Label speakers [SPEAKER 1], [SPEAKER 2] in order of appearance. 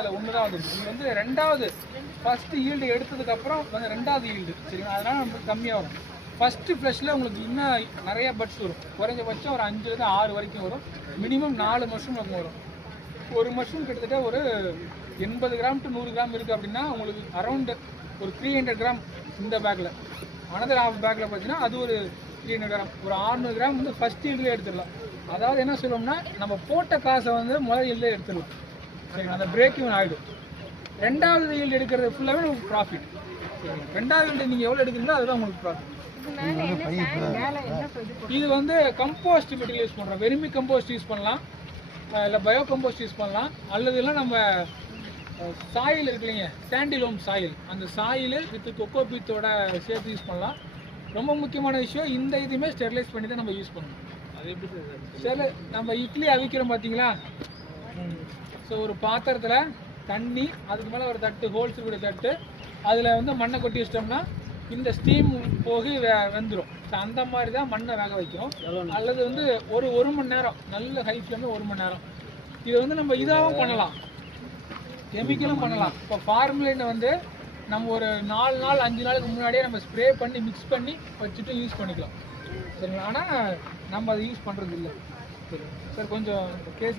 [SPEAKER 1] அதில் ஒன்று தான் வந்துருக்கு இது வந்து ரெண்டாவது ஃபஸ்ட்டு ஈல்டு எடுத்ததுக்கப்புறம் வந்து ரெண்டாவது ஈல்டு சரிங்களா? அதனால் நமக்கு கம்மியாக வரும். ஃபஸ்ட்டு ஃப்ளஷில் உங்களுக்கு இன்னும் நிறைய பட்ஸ் வரும். குறைஞ்சபட்சம் ஒரு அஞ்சுலேருந்து ஆறு வரைக்கும் வரும். மினிமம் நாலு மஷ்ரூம் நமக்கு வரும். ஒரு மஷ்ரூம் கிட்டத்தட்ட ஒரு எண்பது கிராம் டு நூறு கிராம் இருக்குது அப்படின்னா உங்களுக்கு அரௌண்டு ஒரு த்ரீ ஹண்ட்ரட் கிராம் இந்த பேக்கில் அனதர் ஹாஃப் பேக்கில் பார்த்தீங்கன்னா அது ஒரு த்ரீ ஹண்ட்ரட் கிராம் ஒரு 600 கிராம் வந்து ஃபஸ்ட் ஈல்டில் எடுத்துடலாம். அதாவது என்ன சொல்லுவோம்னா நம்ம போட்ட காசை வந்து முதல் ஈல்டில் எடுத்துடலாம். சரிங்களா? அந்த பிரேக் இவன் ஆகிடும் ரெண்டாவது ஈல்டு எடுக்கிறது ஃபுல்லாகவே உங்களுக்கு ப்ராஃபிட் சரிங்களா? ரெண்டாவது ஈல்டு நீங்கள் எவ்வளோ எடுக்கிறீங்களோ அதுதான் உங்களுக்கு ப்ராஃபிட் இது வந்து கம்போஸ்ட் மெட்டீரியல் யூஸ் பண்ணுறோம் வெறுமி கம்போஸ்ட் யூஸ் பண்ணலாம். இல்லை பயோ கம்போஸ்ட் யூஸ் பண்ணலாம். அல்லது இல்லை நம்ம சாயில் இருக்கு இல்லைங்க சாண்டிலோம் சாயில் அந்த சாயில் வித் கொக்கோ பீத்தோட சேர்த்து யூஸ் பண்ணலாம். ரொம்ப முக்கியமான விஷயம் இந்த இதுவுமே ஸ்டெரிலைஸ் பண்ணி தான் நம்ம யூஸ் பண்ணணும்.
[SPEAKER 2] அது எப்படி
[SPEAKER 1] நம்ம இட்லி அவிக்கிறோம் பார்த்தீங்களா ஸோ ஒரு பாத்திரத்தில் தண்ணி அதுக்கு மேலே ஒரு தட்டு ஹோல்ஸ் இருக்கிற தட்டு அதில் வந்து மண்ணை கொட்டி வச்சிட்டோம்னா இந்த ஸ்டீம் போக வே வெந்துடும் ஸோ அந்த மாதிரி தான் மண்ணை வேக வைக்கும். அல்லது வந்து ஒரு ஒரு மணி நேரம். நல்ல ஹை ஃப்ளேமில் ஒரு மணி நேரம். இதை வந்து நம்ம இதாகவும் பண்ணலாம். கெமிக்கலும் பண்ணலாம். இப்போ ஃபார்முலினை வந்து நம்ம ஒரு நாலு நாள் அஞ்சு நாளுக்கு முன்னாடியே நம்ம ஸ்ப்ரே பண்ணி மிக்ஸ் பண்ணி வச்சுட்டு யூஸ் பண்ணிக்கலாம். சரிங்களா? ஆனால் நம்ம அதை யூஸ் பண்ணுறது இல்லை சரி சார் கொஞ்சம் கேஸ்